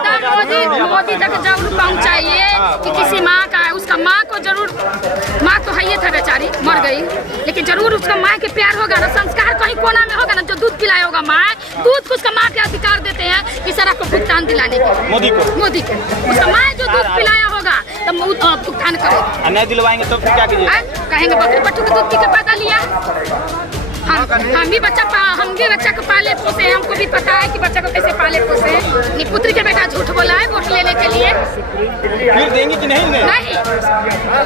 मोदी तक जरूर पहुँचाइए कि किसी माँ का है, उसका माँ को जरूर, माँ तो है था बेचारी, मर गई, लेकिन जरूर उसका माँ के प्यार होगा ना, संस्कार कहीं कोना में होगा ना, जो दूध पिलाया होगा माँ, दूध को उसका माँ के अधिकार देते हैं कि सर आपको भुगतान दिलाने के, मोदी को उसका माँ जो दूध पिलाया होगा तब भुगतान करेगा। नहीं दिलवाएंगे तो फिर क्या कीजिएगा? कहेंगे बकरी पट्टू के दूध पी के पैदा लिया। हम भी बच्चा को पाले पोसे हैं, हमको भी पता है कि बच्चा को कैसे पाले पोसे। नहीं पुत्री के बेटा झूठ बोला है वोट लेने के लिए। फिर देंगे कि नहीं? नहीं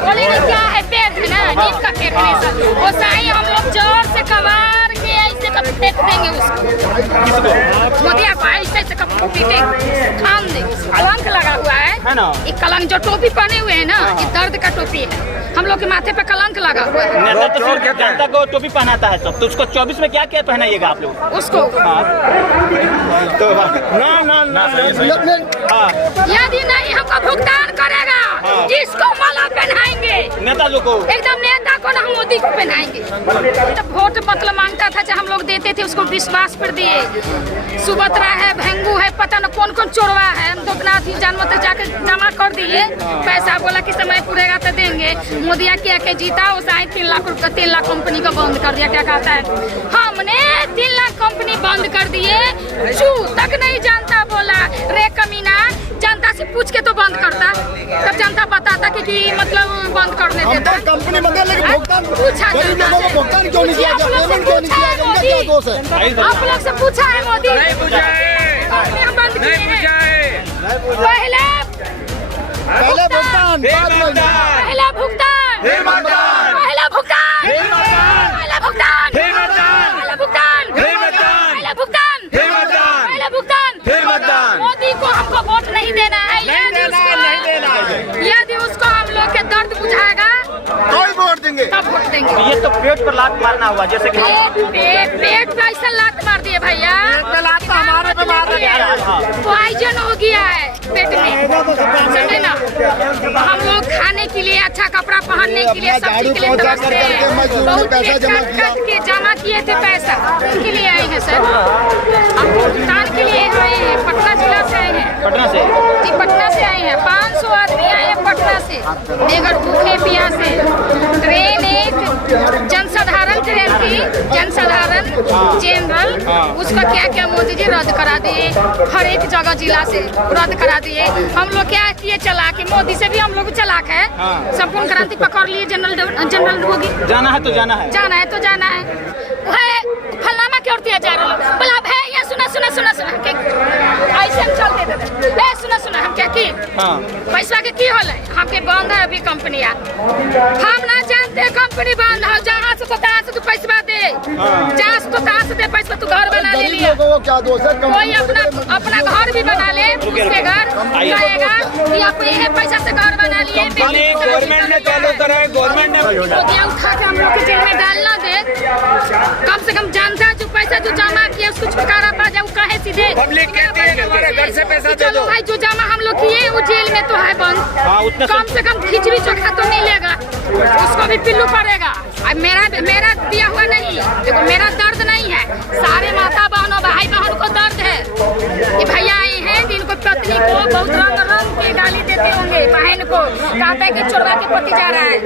बोलेंगे क्या है, पेड़ है ना, नीम का पेड़ है सर, वो साई हम लोग जोर से कबार के ऐसे कब फेंक देंगे उसको। मोदी आप ऐसे कब पीटे खान देंगे। कलंक लगा हुआ है ना, ये कलंक जो टोपी पहने हुए है ना, ये दर्द का टोपी है, हम लोग के माथे पे कलंक लगा हुआ है। नेता तो सिर्फ जनता को टोपी पहनाता है सब, तो उसको 24 में क्या क्या पहनाइएगा आप लोग उसको? तो ना यदि नहीं हमको भुगतान करेगा, जिसको माला पहनाएंगे नेता लोग को, एकदम नेता को ना, हम मोदी को पहनाएंगे। जब वोट मतलब मांगता था, जब हम लोग देते थे उसको विश्वास पर दिए। सुभद्रा है, भेंगू है, पता न कौन कौन चोरवा है, हम दोगना थी जानवर तक जाकर जमा कर दिए पैसा, बोला कि समय पूरेगा तो देंगे। मोदी क्या के जीता, उस 3 लाख रुपये 3 लाख कंपनी को बंद कर दिया। क्या कहता है, हमने 3 लाख कंपनी बंद कर दिए, चू तक नहीं जानता बोला, रे कमीना जनता से पूछ के तो बंद करता, तब जनता बताता कि मतलब बंद करने देता। कंपनी बंद है लेकिन भुगतान पूछा भुगतान क्यों नहीं किया? क्या दोष है? आप लोग से पूछा है मोदी? नहीं पूछा है, बंद किए हैं। पहले भुगतान, पहला भुगतान, पहला भुगतान, पहला भुगतान, पहला भुगतान, पहला भुगतान, पहला भुगतान। मोदी को हमको वोट नहीं देना है। यदि उसको हम लोग के दर्द बुझाएगा कोई वोट देंगे, तब वोट देंगे। ये तो पेट पर लात मारना हुआ, जैसे कि पेट पे ऐसा लात मार दिए भैया, लात तो हमारे पे मार दिया, पॉइजन हो गया है पेट में, समझे ना। हम लोग खाने के लिए, अच्छा कपड़ा पहनने के लिए, सब चीज के लिए तरसते हैं, बहुत कट के जमा किए थे पैसा, उनके लिए आए हैं सर। हम भुगतान के लिए आए हैं, पटना जिला से आए हैं, पटना से जी पटना से आए हैं, 500 आदमी आए हैं पटना से, बेगर भूखे प्यासे। ट्रेन एक जनसाधारण ट्रेन थी, जनसाधारण जनरल, उसका क्या क्या मोदी जी रद्द करा दिए, हर एक जगह जिला से रद्द करा दिए। हम लोग क्या किए, चला के मोदी से भी हम लोग चलाक है, संपूर्ण क्रांति पकड़ लिए, जनरल होगी, जाना है तो जाना है, जाना है तो जाना है। फलनामा क्यों दिया जा रहा है, बोला भाई ये सुना ऐसे हम चल देते थे, सुना हम क्या की पैसा के की होले, हमके बंद है अभी कंपनियां, हम ना जानते कंपनी बंद है, जहाँ से तो तहाँ से तू पैसा दे, जहाँ से तो तहाँ से दे पैसा, तू घर बना ले लिया, कोई अपना घर भी बना ले, उसके घर जाएगा कि आप ये पैसा से घर बना लिए। गवर्नमेंट ने चालू करा है, गवर्नमेंट ने उठा के हम लोग के जेल में डालना दे, कम से कम जानता जो पैसा जो जमा किया उसको छुटकारा पा जाए, वो कहे सीधे पब्लिक कहती है हमारे घर से पैसा दे दो भाई, जो जमा हम लोग किए वो जेल में तो है बंद, कम से कम खिचड़ी चोखा तो मिलेगा, उसको भी पिल्लू पड़ेगा। अब मेरा दिया हुआ नहीं, देखो मेरा दर्द नहीं है, सारे माता बहनों भाई बहन को दर्द है कि भैया आए हैं जिनको पत्नी को बहुत रंग के गाली देते होंगे, बहन को कहता है कि चोरवा के पति जा रहा है,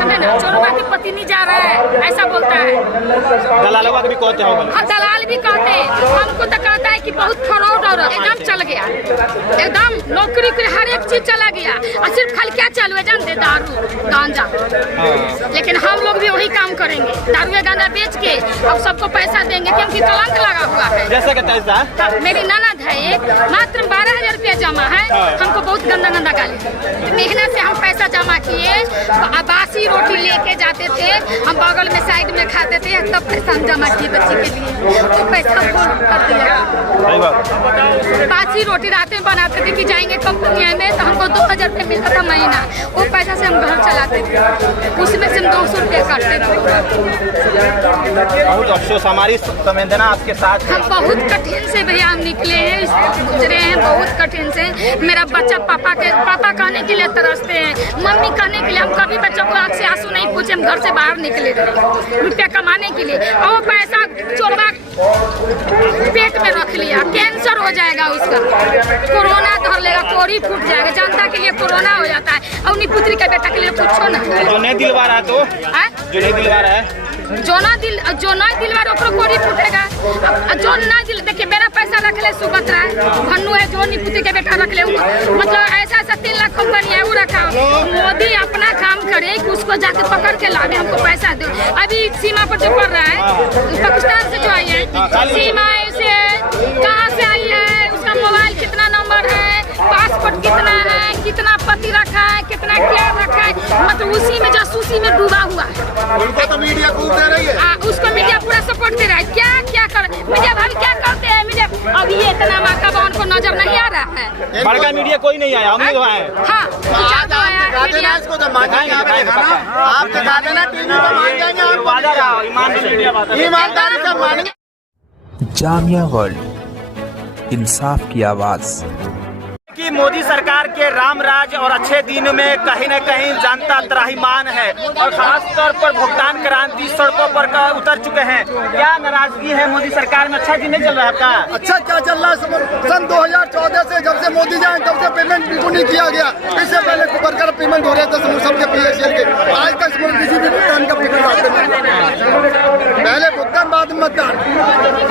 समझे ना, चोरवा के पति नहीं जा रहा है, ऐसा बोलता है। दलालवा भी कहते होगा, हाँ दलाल भी कहते हैं, हमको तो कहता है कि बहुत फ्रॉड और एकदम चल गया, एकदम नौकरी के हर एक चीज चला गया, और सिर्फ खाली क्या चालू है जानते, दारू गांजा। लेकिन हम लोग भी वही काम करेंगे, दारू गांजा बेच के अब सबको पैसा देंगे, क्योंकि कलंक लगा हुआ है। जैसे कि पैसा मेरी ननद है एक, मात्र 12,000 रुपया जमा है, हमको बहुत गंदा गाली, मेहनत से हम पैसा जमा किए, बासी रोटी लेके जाते थे, हम बगल में साइड में खाते थे, तब पैसा हम जमा किए बच्चे के लिए, तो पैसा कर दिया। बासी रोटी रात में बनाते थे कि जाएंगे कंपनी में, तो हमको 2,000 रुपये मिलता था महीना, वो पैसा से हम घर चलाते थे, उसमें से हम 200 रुपये काटते थे। बहुत अफसोस, हमारी संवेदना आपके साथ। हम बहुत कठिन से भैया हम निकले हैं, गुजरे हैं बहुत कठिन से। मेरा बच्चा पापा कहने के लिए तरसते हैं, मम्मी कहने के लिए, हम कभी बच्चों को आँख से आंसू नहीं पूछे, हम घर से बाहर निकले रुपया कमाने के लिए, और पैसा चोरवा पेट में रख लिया, कैंसर हो जाएगा उसका, कोरोना धर लेगा, कोड़ी फूट जाएगा। जनता के लिए कोरोना हो जाता है और उन्हीं पुत्री के बेटा के लिए पूछो ना। जो नहीं दिलवा रहा तो जो नहीं दिलवा रहा है, जो नहीं दिलवा रहा ओकरो कोड़ी फूटेगा। जो नहीं दिल देखिए मेरा पैसा रख ले सुभद्रा है, भन्नू है, जो नहीं पुत्री के बेटा रख ले, मतलब ऐसा 3 लाख कंपनी है वो रखा। मोदी अपना काम करे कि उसको जाके पकड़ के लावे, हमको पैसा दो। अभी सीमा पर जो पड़ रहा है पाकिस्तान से जो आई है, सीमा से कहाँ से आई है, उसका मोबाइल कितना नंबर है, पासपोर्ट कितना है, कितना पति रखा है, कितना क्या रखा है, मतलब उसी में जासूसी में डूबा हुआ है। उनको तो मीडिया खूब दे रही है। उसको मीडिया पूरा सपोर्ट दे रहा है। क्या कर मीडिया भाभी क्या करते हैं मीडिया? अभी ये इतना माका बहन को नजर नहीं आ रहा है। बड़का मीडिया कोई नहीं आया, हम लोग आए। हाँ दिखा देना इसको, तो मान जाएंगे आप दिखा देना टीवी पर, मान जाएंगे आप। वादा रहा ईमानदारी से मानेंगे। जामिया वर्ल्ड, इंसाफ की आवाज़। कि मोदी सरकार के राम राज और अच्छे दिन में कहीं न कहीं जनता त्राहिमाम है और खास तौर पर भुगतान क्रांति सड़कों पर उतर चुके हैं। क्या नाराजगी है मोदी सरकार में? अच्छा दिन नहीं चल रहा है आपका? अच्छा क्या चल रहा है? सन 2014 से जब से मोदी जाए तब से पेमेंट बिल्कुल नहीं किया गया। इससे पहले वर्कर पेमेंट हो रहे थे सबके PSL के, आज तक किसी भी भुगतान का पेमेंट पहले भुगतान बाद में मतदान।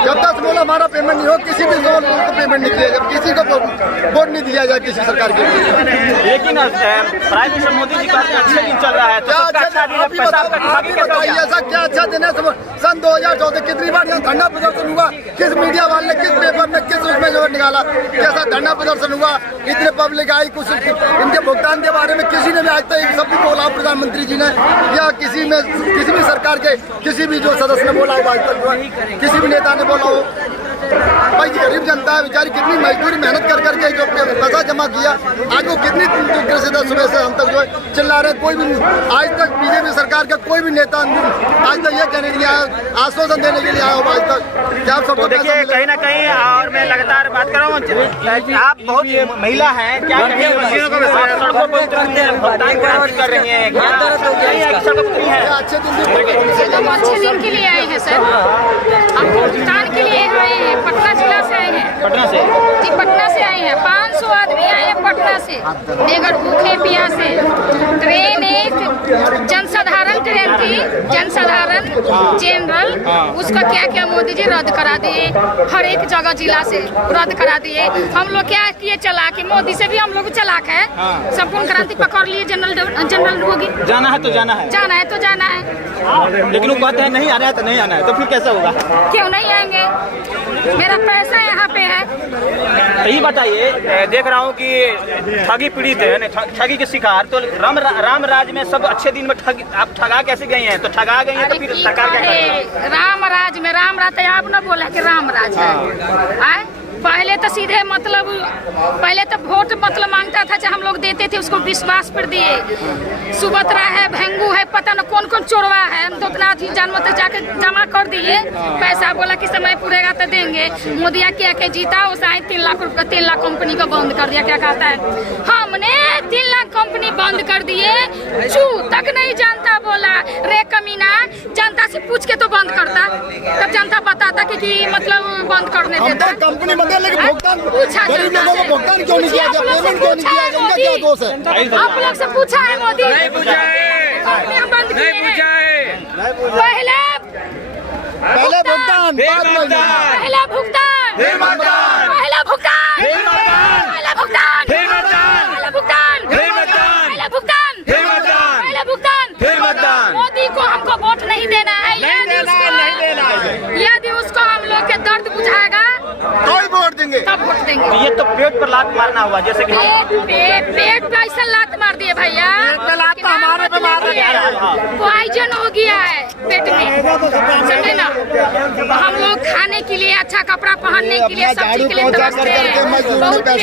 जब तक बोला हमारा पेमेंट नहीं हो, किसी भी को पेमेंट नहीं किया, जब किसी को वोट नहीं दिया जाए किसी सरकार के लिए। लेकिन प्राइम मिनिस्टर मोदी जी का अच्छे दिन चल रहा है, तो अच्छा दिन बताइए ऐसा क्या अच्छा दिन है? सन 2014 कितनी बार यहाँ धरना प्रदर्शन हुआ, किस मीडिया वाले ने किस पेपर में किस उसमें जो निकाला, कैसा धरना प्रदर्शन हुआ, इतने पब्लिक आई, कुछ इनके भुगतान के बारे में किसी ने भी आज तक सब भी बोला प्रधानमंत्री जी ने या किसी भी सरकार के किसी भी जो सदस्य ने बोला हो, आज तक किसी भी नेता ने बोला हो। भाई गरीब जनता है बेचारी, कितनी मजदूरी मेहनत कर करके जो पैसा जमा किया, आज वो कितनी सुबह से हम तक जो है चिल्ला रहे। कोई भी आज तक बीजेपी सरकार का कोई भी नेता आज तक ये कहने के लिए आया, आश्वासन देने के लिए आया हो आज तक क्या सबको? देखिए कहीं ना कहीं, और मैं लगातार बात कर रहा हूँ, आप बहुत महिला हैं, क्या सड़कों पर भुगतान क्रांति कर रही है, अच्छे दिन हम अच्छे दिन के लिए आए हैं सर, हम भुगतान के लिए आए हैं। पटना जिला से आए हैं। पटना से जी, पटना से आए हैं। 500 आदमी आए हैं पटना से, बेगर भूखे प्यासे। ट्रेन एक जनसाधारण ट्रेन थी, जनसाधारण जनरल, उसका क्या मोदी जी रद्द करा दिए, हर एक जगह जिला से रद्द करा दिए। हम लोग क्या किए चला कि मोदी से भी हम लोग चलाक है, संपूर्ण क्रांति पकड़ लिए। जनरल होगी, जाना है तो जाना है, जाना है तो जाना है। लेकिन वो कहते हैं नहीं आना है तो नहीं आना है, तो फिर कैसे होगा? क्यों नहीं आएंगे? मेरा पैसा यहाँ पे है। यही बताइए, देख रहा हूँ कि ठगी पीड़ित है, ठगी के शिकार, तो राम राज में सब अच्छे दिन में आप ठगा कैसे गए हैं? तो ठगा गए हैं तो फिर सरकार क्या करेगी? राम राज में राम राज आप न बोला कि राम राज है। पहले तो सीधे मतलब पहले तो वोट मतलब मांगता था, जब हम लोग देते थे उसको विश्वास पर दिए। सुभद्रा है, भेंगू है, पता न कौन कौन चोरवा है, हम तो उतना जानवर तक जाके जमा कर दिए पैसा, बोला कि समय पूरेगा तो देंगे। मोदी क्या के जीता, उस 3 लाख रुपये 3 लाख कंपनी को बंद कर दिया। क्या कहता है, हमने 3 लाख कंपनी बंद कर दिए, चू तक नहीं जानता बोला। रे कमीना, जनता से पूछ के तो बंद करता, तब जनता बताता कि मतलब बंद करने देता। कंपनी लेकिन भुगतान गरीब लोगों को भुगतान क्यों नहीं किया गया, पेमेंट क्यों नहीं किया गया, इनका क्या दोष है? आप लोग से पूछा है मोदी? नहीं पूछा है, नहीं पूछा है। पहले भुगतान, पहला भुगतान, पहला भुगतान, पहला भुगतान, पहला भुगतान, पहला भुगतान, पहला भुगतान। मोदी को हमको वोट नहीं देना है। यदि उसको हम लोग के दर्द बुझाएगा कोई वोट देंगे, तब वोट देंगे। ये तो पेट पर लात मारना हुआ, जैसे कि पेट पे ऐसा लात मार दिए भैया, लात तो हमारे पे मार दिया, पॉइजन हो गया है पेट में, समझे ना? हम लोग खाने के लिए, अच्छा कपड़ा पहनने के लिए, सब चीज के लिए तरसते हैं। बहुत कट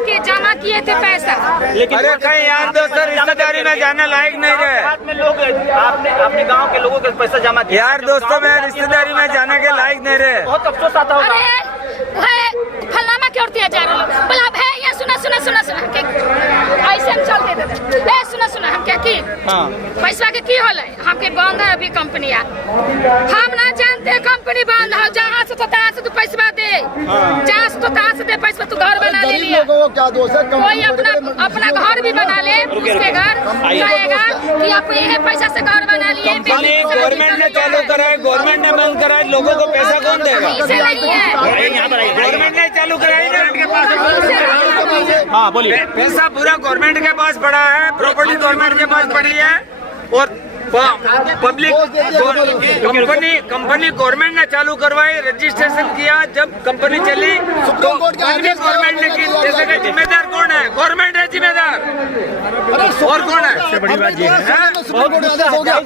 के जमा किए थे पैसा, लेकिन कहीं यार दोस्तों रिश्तेदारी में जाने लायक नहीं रहे। में लोग अपने गांव के लोगों के पैसा जमा किया, यार दोस्तों में रिश्तेदारी में जाने के लायक नहीं रहे। बहुत अफसोस आता होगा। फलाना क्यों दिया जा रहा है, बोला भाई ये सुना ऐसे हम चल देते थे। सुना हम क्या की पैसा के की होले, हमके बंद है अभी कंपनिया, हम ना जानते कंपनी बंद है। और जहाँ से तो तहाँ से तू पैसा दे, जहाँ से तो तहाँ से दे पैसा, तू घर बना ले लिया। लोगों को क्या दोष है? कोई अपना घर भी बना ले, उसके घर कहेगा कि आप ये पैसा से घर बना लिए। गवर्नमेंट ने चालू कराए, गवर्नमेंट ने बंद कराए, लोगों को पैसा कौन देगा? ऐसे नहीं है, गवर्नमेंट ने चालू कराई ना, उनके पास हाँ बोलिए। पैसा पूरा गवर्नमेंट के पास पड़ा है, प्रॉपर्टी गवर्नमेंट के पास पड़ी है, और पब्लिक कंपनी गवर्नमेंट ने चालू करवाई, रजिस्ट्रेशन किया, जब कंपनी चली तो गवर्नमेंट ने की। जैसे कि जिम्मेदार कौन है? गवर्नमेंट है जिम्मेदार, और कौन है? सबसे बड़ी बात ये है, बहुत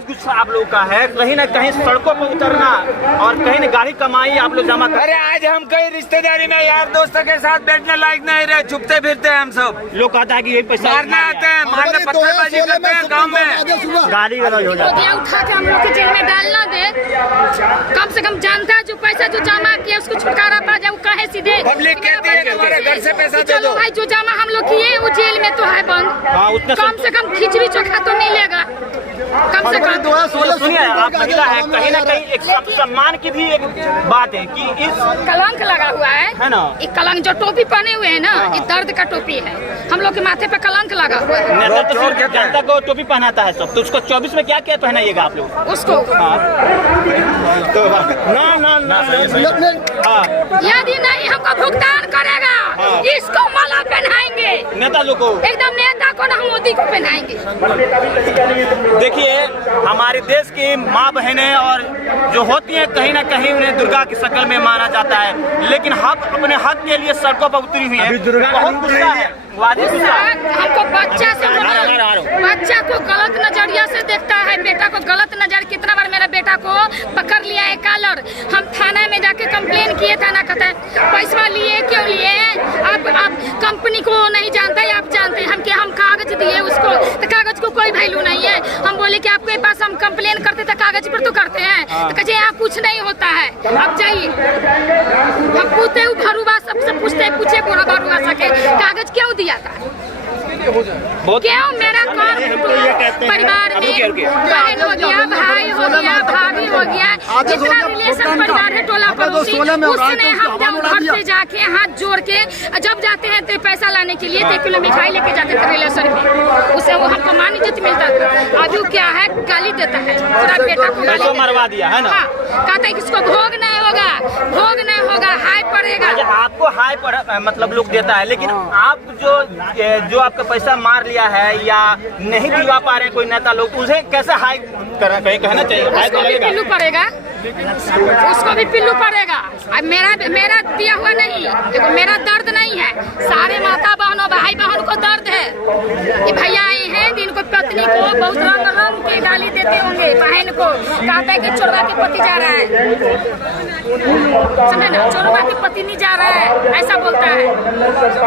गुस्सा आप लोगों का है, कहीं ना कहीं सड़कों पर उतरना और कहीं न गाड़ी कमाई आप लोग जमा कर। अरे आज हम कई रिश्तेदारी में यार दोस्तों के साथ बैठने लायक नहीं रहे, छुपते फिरते हैं हम सब। लोग कहता है कि ये पैसा मारने आते हैं, मारने पत्थरबाजी करते हैं गाँव में, गाली गलौज हो जाता है। उठा के हम लोग के जेल में डालना दे, कम से कम जानता है जो पैसा जो जमा किया उसको छुटकारा पा जाए, वो कहे सीधे। पब्लिक कहती है तुम्हारे घर से पैसा दे दो। भाई जो जमा हम लोग किए वो जेल में तो है बंद, कम से कम खिचड़ी चोखा तो मिलेगा, कम से कम। सुनिए, आप महिला है, कहीं ना कहीं एक सम्मान की भी एक बात है कि इस कलंक लगा हुआ है ना, ये कलंक जो टोपी पहने हुए है ना, ये दर्द का टोपी है, हम लोग के माथे पे कलंक लगा हुआ है। नेता तो सिर्फ जनता को टोपी पहनाता है सब, तो उसको 24 में क्या क्या पहनाइएगा आप लोग उसको? तो ना यदि नहीं हमको भुगतान करेगा, इसको माला पहनाएंगे, नेता लोग को एकदम नेता को ना, हम मोदी को पहनाएंगे। देखिए, हमारे देश की माँ बहनें और जो होती हैं कहीं ना कहीं उन्हें दुर्गा की शक्ल में माना जाता है, लेकिन हम अपने हक के लिए सड़कों पर उतरी हुई है। बहुत गुस्सा है, हमको बच्चा से बच्चा को गलत नजरिया से देखता है, बेटा को गलत नजर। कितना बार मेरा बेटा को पकड़ लिया है कॉलर, हम थाना में जाके कंप्लेन किए, थाना कहता है पैसा लिए क्यों लिए? आप कंपनी को नहीं जानते, आप जानते हैं। हम कागज दिए उसको, तो कागज को कोई वैल्यू नहीं है। हम बोले कि आपके पास हम कंप्लेन करते तो कागज पर तो करते हैं, तो कहे यहाँ कुछ नहीं होता है, अब जाइए। हम पूछते भरुआ सबसे पूछे बोरा भरुआ सके कागज क्यों दिया था, क्यों? मेरा परिवार में बहन हो गया, भाई हो गया, भाभी हो गया, जितना रिलेशन परिवार है, टोला पड़ोसी, उसने हम जब घर से जाके हाथ जोड़ के जब जाते हैं तो पैसा लाने के लिए 1 किलो मिठाई लेके जाते थे रिलेशन में, उसे वो हमको मान इज्जत मिलता था। अभी क्या है, गाली देता है, पूरा बेटा को गाली मरवा दिया है ना, कहता है कि इसको भोग नहीं होगा, भोग नहीं होगा, हाई पड़ेगा। आपको हाई मतलब लोग देता है, लेकिन आप जो आपका पैसा मार लिया है या नहीं दिलवा पा रहे कोई नेता लोग, उसे कैसे हाई कहना चाहिए? उसको भी पिल्लू पड़ेगा, उसको भी पिल्लू पड़ेगा। अब मेरा दिया हुआ नहीं, देखो मेरा दर्द नहीं है, सारे माता बहनों भाई बहन को दर्द है। ये भैया आए हैं जिनको पत्नी को बहुत रंग के गाली देते होंगे, बहन को कहता है कि चोरवा के पति जा रहा है, समझे ना, चोरवा के पति नहीं जा रहा है, ऐसा बोलता है।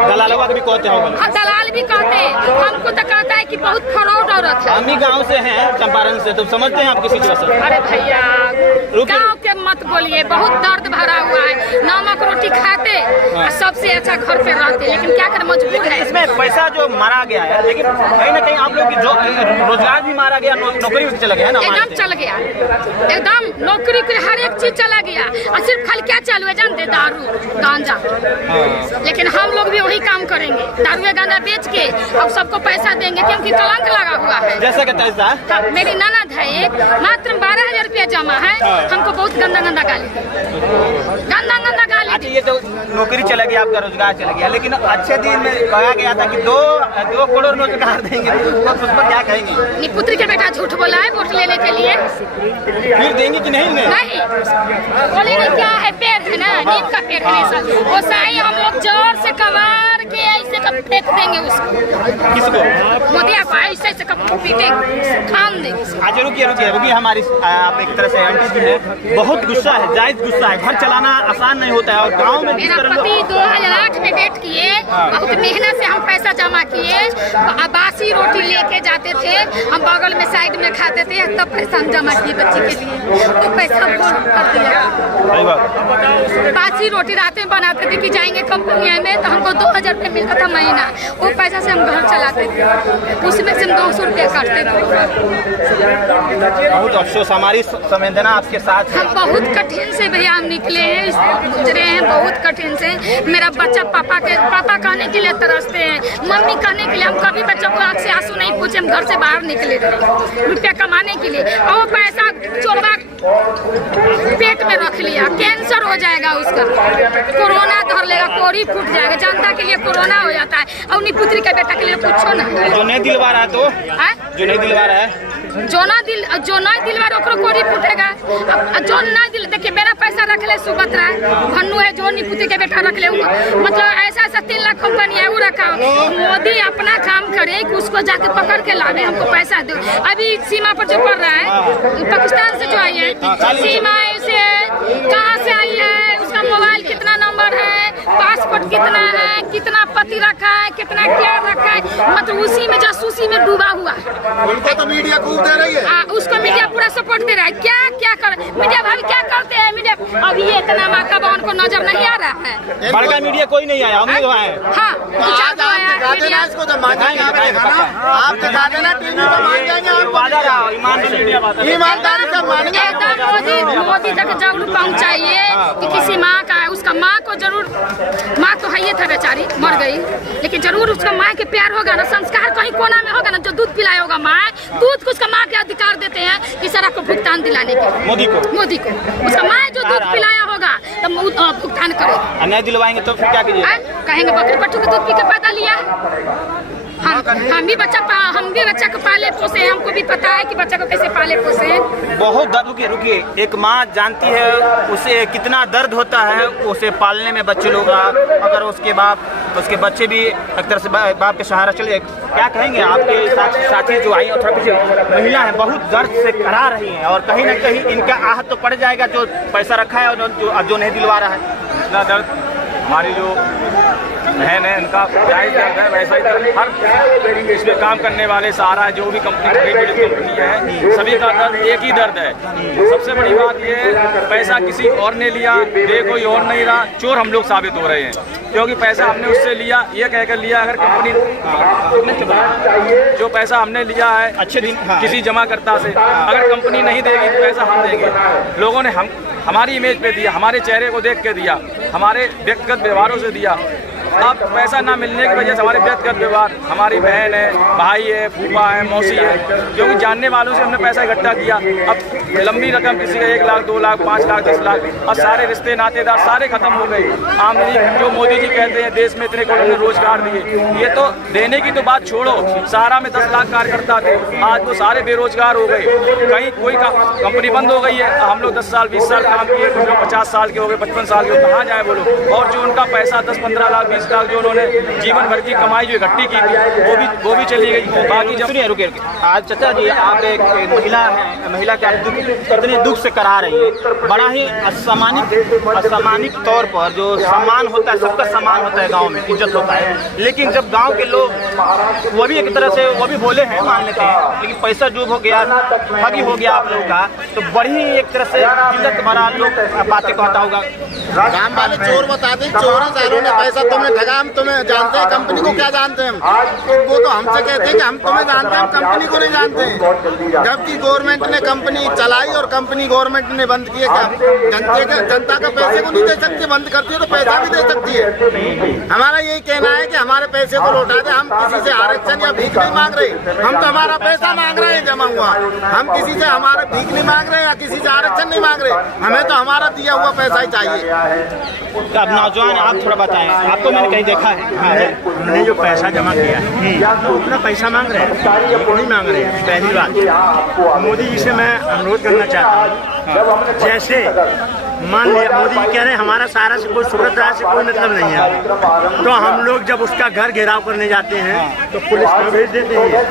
दलालों का भी कहते होंगे। हाँ, दलाल भी कहते हैं, हमको तो कहता है कि बहुत फ्रॉड औरत है। हम ही गाँव से हैं, चंपारण से, तो समझते हैं आप किसी सिचुएशन। अरे भैया गाँव के मत बोलिए, बहुत दर्द भरा हुआ है, नमक रोटी खाते और सबसे अच्छा घर पे रहते, लेकिन क्या कर मजबूर है। इसमें पैसा जो मारा गया है, लेकिन कहीं ना कहीं आप लोग की रोजगार भी मारा गया, नौकरी भी चला गया है ना, एकदम चल गया, एकदम नौकरी की हर एक चीज चला गया, और सिर्फ खाली क्या चालू है जानते, दारू गांजा। लेकिन हम लोग भी वही काम करेंगे, दारू गांजा बेच के अब सबको पैसा देंगे, क्योंकि कलंक लगा हुआ है। जैसा कि पैसा मेरी ननद है एक, मात्र 12,000 रुपया जमा है, हमको बहुत गंदा गाली, गंदा गाली। ये तो नौकरी चला गया, आपका रोजगार चला गया, लेकिन अच्छे दिन में कहा गया था कि 2 करोड़ रोजगार देंगे, तो उस पर क्या कहेंगे? नहीं, पुत्री के बेटा झूठ बोला है वोट लेने के लिए, फिर देंगे कि नहीं? नहीं बोले नहीं, क्या है, पेड़ है ना, नीम का पेड़ है सब, वो साई हम लोग जोर से कमार के ऐसे कब फेंक देंगे उसको। किसको? मोदिया को ऐसे कब पीटेंगे, खान देंगे। आज रुकिए, हमारी आप एक तरह से आंटी भी है, बहुत गुस्सा है, जायज गुस्सा है, घर चलाना आसान नहीं होता है, और गाँव में मेरा पति 2008 में डेट किए, बहुत मेहनत से हम पैसा जमा किए, बासी रोटी लेके जाते थे, हम बगल में साइड में खाते थे, तब पैसा हम जमा किए बच्चे के लिए, तो पैसा कर दिया। बासी रोटी रात में बनाते थे कि जाएंगे कंपनी में, तो हमको 2000 रुपये मिलता था महीना, वो पैसा से हम घर चलाते थे, उसमें से हम 200 रुपये काटते थे। बहुत अफसोस, हमारी संवेदना आपके साथ है। हम बहुत कठिन से भैया हम निकले हैं, गुजरे हैं बहुत कठिन से। मेरा बच्चा पापा कहने के लिए तरसते हैं, मम्मी कहने के लिए। हम कभी बच्चों को आँख से आंसू नहीं पूछे, हम घर से बाहर निकले रुपया कमाने के लिए, और वो पैसा चोरवा पेट में रख लिया। कैंसर हो जाएगा उसका, कोरोना धर लेगा, कोरी फूट जाएगा। जनता के लिए कोरोना हो जाता है, और उन्हीं पुत्री के बेटा के लिए कुछ ना। जो नहीं दिलवा रहा तो जो नहीं दिलवा रहा है, जो नहीं दिलवा ओकरो कोरी फूटेगा। जो नहीं दिल देखिए, मेरा पैसा रख ले सुभद्रा भन्नू है, जो नहीं पुत्री के बेटा रख ले, मतलब ऐसा 3 लाख कंपनी है वो रखा। मोदी अपना काम करे कि उसको जाके पकड़ के लावे, हमको पैसा दो। अभी सीमा पर जो पड़ रहा है, पाकिस्तान से जो आई है, सीमा से कहाँ से आई है, उसका मोबाइल कितना नंबर है, पासपोर्ट कितना है, कितना पति रखा है, कितना क्या रखा है, मतलब उसी में जासूसी में डूबा हुआ है। उनको तो मीडिया खूब दे रही है, उसको मीडिया पूरा सपोर्ट दे रहा है। क्या कर मीडिया भाई क्या करते हैं मीडिया? अब ये इतना माका बहन को नजर नहीं आ रहा है। बड़का मीडिया कोई नहीं आया, हम लोग आए। हाँ, इसको तो मान जाएंगे, आप दिखा देना टीवी पे, मान जाएंगे, ईमानदारी से मानेंगे। मोदी तक जरूर पहुँचाइए कि किसी माँ का, उसका माँ को जरूर, माँ तो है था बेचारी, मर गई, लेकिन जरूर उसका माँ के प्यार होगा ना, संस्कार कहीं कोना में होगा ना, जो दूध पिलाया होगा माँ, दूध को उसका माँ के अधिकार देते हैं कि सारा को भुगतान दिलाने के। मोदी को उसका माँ जो दूध पिलाया होगा तो भुगतान करे। नहीं दिलवाएंगे तो फिर क्या कीजिए? कहेंगे बकरी बट्टू का दूध पी के पैदा लिया। हम भी बच्चा को पाले पोसे हैं, हमको भी पता है कि बच्चा को कैसे पाले पोसे हैं। बहुत रुकिए, एक माँ जानती है उसे कितना दर्द होता है उसे पालने में बच्चे लोग, अगर उसके बच्चे भी एक तरह से बाप के सहारा चले। क्या कहेंगे आपके साथी जो आई और थोड़ा कुछ महिला है, बहुत दर्द से करा रही हैं, और कहीं ना कहीं इनका आहत तो पड़ जाएगा जो पैसा रखा है और जो नहीं दिलवा रहा है। इतना दर्द हमारी जो बहन है इनका जायज़ दर्द है, वैसा ही दर्द हर इसमें काम करने वाले सारा जो भी कंपनी है, सभी का दर्द एक ही दर्द है। सबसे बड़ी बात ये है, पैसा किसी और ने लिया, दे कोई और नहीं रहा, चोर हम लोग साबित हो रहे हैं, क्योंकि पैसा हमने उससे लिया, ये कहकर लिया अगर कंपनी जो पैसा हमने लिया है अच्छे दिन किसी जमाकर्ता से, अगर कंपनी नहीं देगी तो पैसा हम देंगे। लोगों ने हमारी इमेज पे दिया, हमारे चेहरे को देख के दिया, हमारे व्यक्तिगत व्यवहारों से दिया। अब पैसा ना मिलने की वजह से हमारे व्यक्तिगत व्यवहार, हमारी बहन है, भाई है, फूफा है, मौसी है, क्योंकि जानने वालों से हमने पैसा इकट्ठा किया। अब लंबी रकम किसी का 1 लाख, 2 लाख, 5 लाख, 10 लाख, अब सारे रिश्ते नातेदार सारे खत्म हो गए। आमदनी जो मोदी जी कहते हैं देश में इतने करोड़ ने रोजगार दिए, ये तो देने की तो बात छोड़ो, सहारा में 10 लाख कार्यकर्ता थे, आज तो सारे बेरोजगार हो गए। कहीं कोई कंपनी बंद हो गई है, हम लोग 10 साल 20 साल काम किए, कुछ लोग 50 साल के हो गए, 55 साल के, कहाँ जाए वो लोग? और जो उनका पैसा 10-15 लाख 20 लाख जो उन्होंने जीवन भर की कमाई जो इकट्ठी की थी वो भी चली गई। बाकी जब रुके आज चाचा जी, आप एक महिला के आप कितने दुख से करा रही है, बड़ा ही असमानिक तौर पर जो सम्मान होता है, सबका सम्मान होता है, गांव में इज्जत होता है, लेकिन जब गांव के लोग वो भी एक तरह से वो भी बोले हैं, मान लेते हैं, लेकिन पैसा डूब हो गया, ठगी हो गया आप लोगों का, तो बड़ी एक तरह से इज्जत भरा लोग बातें कहता होगा। गाँव वाले चोर बता दें, चोरों सालों ने पैसा तुमने ठगा, हम तुम्हें जानते हैं, कंपनी को क्या जानते हैं हम? वो तो हमसे कहते हैं कि हम तुम्हें जानते हैं, हम कंपनी को नहीं जानते हैं। जबकि गवर्नमेंट ने कंपनी चलाई और कंपनी गवर्नमेंट ने बंद की है। क्या जनता का पैसे को नहीं दे सकती? बंद करती है तो पैसा भी दे सकती है। हमारा यही कहना है कि हमारे पैसे को लौटा दे। हम किसी से आरक्षण या भीख नहीं मांग रहे, हम तो हमारा पैसा मांग रहे हैं जमा हुआ। हम किसी से हमारे भीख नहीं मांग रहे या किसी से आरक्षण नहीं मांग रहे, हमें तो हमारा दिया हुआ पैसा ही चाहिए। अब नौजवान आप थोड़ा बताएं, आपको मैंने कहीं देखा है हमने जो पैसा जमा किया है तो उतना पैसा मांग रहे हैं, नहीं मांग रहे हैं। पहली बात, मोदी जी से मैं अनुरोध करना चाहता हूँ, जैसे मान लिया मोदी जी कह रहे हैं हमारा सहारा से कोई सुभद्रा से कोई मतलब नहीं है, तो हम लोग जब उसका घर घेराव करने जाते हैं तो पुलिस को भेज देते हैं,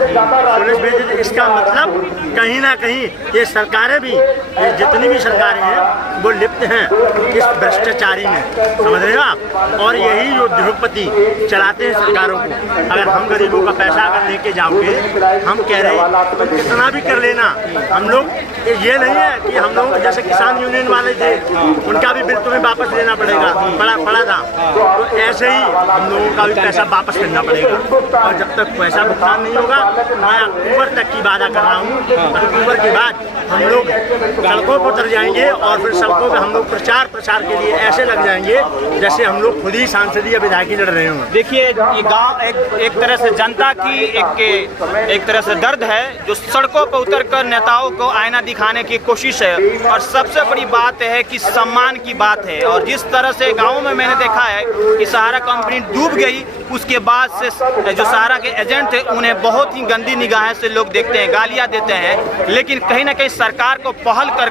पुलिस भेज देते। इसका मतलब कहीं ना कहीं ये सरकारें भी, ये जितनी भी सरकारें हैं वो लिप्त हैं इस भ्रष्टाचारी में, समझ रहे हो आप। और यही जो उद्योगपति चलाते हैं सरकारों को। अगर हम गरीबों का पैसा अगर लेके जाओगे, हम कह रहे हैं तो कितना भी कर लेना, हम लोग ये नहीं है कि हम लोग जैसे किसान यूनियन वाले थे, उनका भी बिल तुम्हें वापस लेना पड़ेगा, पड़ा था, तो ऐसे ही हम लोगों का भी पैसा वापस करना पड़ेगा। और जब तक पैसा भुगतान नहीं होगा, मैं अक्टूबर तक की वादा कर रहा हूँ, अक्टूबर के बाद हम लोग सड़कों पर उतर जाएंगे और फिर सड़कों पर हम लोग प्रचार प्रसार के लिए ऐसे लग जाएंगे जैसे हम लोग खुद ही सांसदीय विधायकी लड़ रहे हों। देखिए, ये गांव एक तरह से जनता की एक तरह से दर्द है, जो सड़कों पर उतरकर नेताओं को आईना दिखाने की कोशिश है। और सबसे बड़ी बात है कि सम्मान की बात है। और जिस तरह से गाँव में मैंने देखा है कि सहारा कंपनी डूब गई, उसके बाद से जो सहारा के एजेंट थे उन्हें बहुत ही गंदी निगाह से लोग देखते हैं, गालियाँ देते हैं। लेकिन कहीं ना कहीं सरकार को पहल कर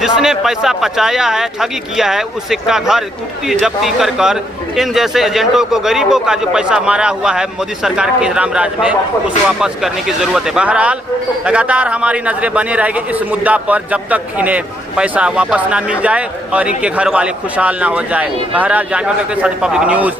जिसने पैसा पचाया है, ठगी किया है, उसी का घर उठती जब्ती कर इन जैसे एजेंटों को, गरीबों का जो पैसा मारा हुआ है मोदी सरकार के रामराज में, उसे वापस करने की जरूरत है। बहरहाल लगातार हमारी नजरें बनी रहेगी इस मुद्दा पर जब तक इन्हें पैसा वापस ना मिल जाए और इनके घर वाले खुशहाल ना हो जाए। बहरहाल जामिया के साथ पब्लिक न्यूज़।